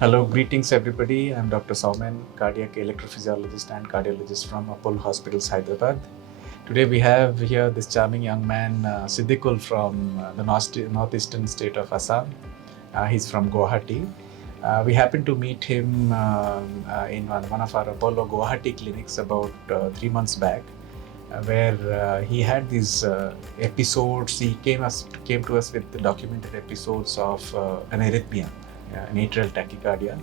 Hello, greetings everybody. I'm Dr. Soumen, cardiac electrophysiologist and cardiologist from Apollo Hospitals, Hyderabad. Today we have here this charming young man, Siddiqui from the northeastern state of Assam. He's from Guwahati. We happened to meet him in one of our Apollo Guwahati clinics about 3 months back, where he had these episodes. He came to us with the documented episodes of an arrhythmia, an atrial tachycardia,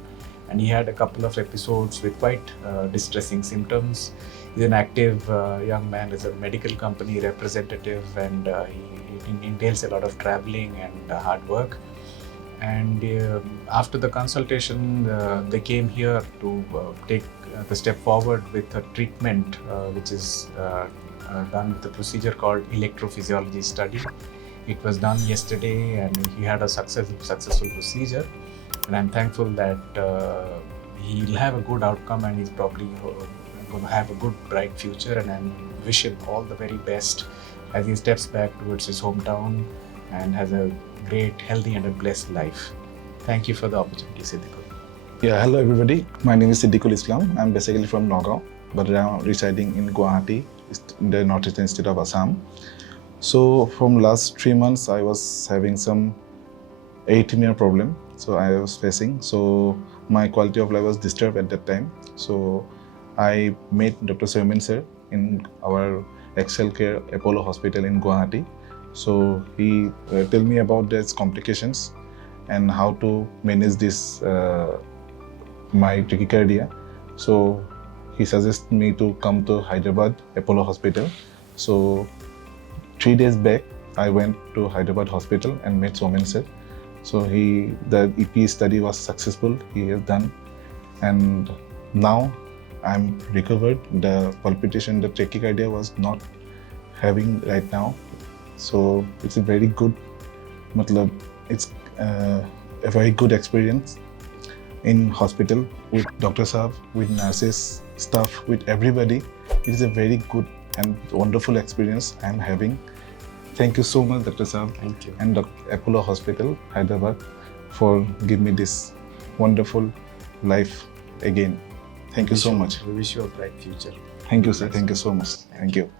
and he had a couple of episodes with quite distressing symptoms. He's an active young man, is a medical company representative, and he entails a lot of traveling and hard work. And after the consultation, they came here to take the step forward with a treatment which is done with a procedure called Electrophysiology Study. It was done yesterday and he had a successful procedure. And I'm thankful that he'll have a good outcome and he's probably going to have a good, bright future. And I wish him all the very best as he steps back towards his hometown and has a great, healthy, and a blessed life. Thank you for the opportunity, Siddiqui. Yeah, hello everybody. My name is Siddiqui Islam. I'm basically from Nagaon, but now residing in Guwahati, in the northeastern state of Assam. So from last 3 months, I was having some arrhythmia problem. So I was facing. So my quality of life was disturbed at that time. So I met Dr. Soumen sir in our Excel Care Apollo Hospital in Guwahati. So he told me about these complications and how to manage this my tachycardia. So he suggested me to come to Hyderabad Apollo Hospital. So 3 days back, I went to Hyderabad Hospital and met Soumen sir. So the EP study was successful. He has done, and now I'm recovered. The palpitation, the tachycardia was not having right now. So it's a very good, it's a very good experience in hospital with Dr. Saab, with nurses, staff, with everybody. It is a very good and wonderful experience I'm having. Thank you so much, Dr. Saab. Thank you. And Apollo Hospital, Hyderabad, for giving me this wonderful life again. Thank you so much. We wish you a bright future. Thank you, sir. Thank you so much. Thank you.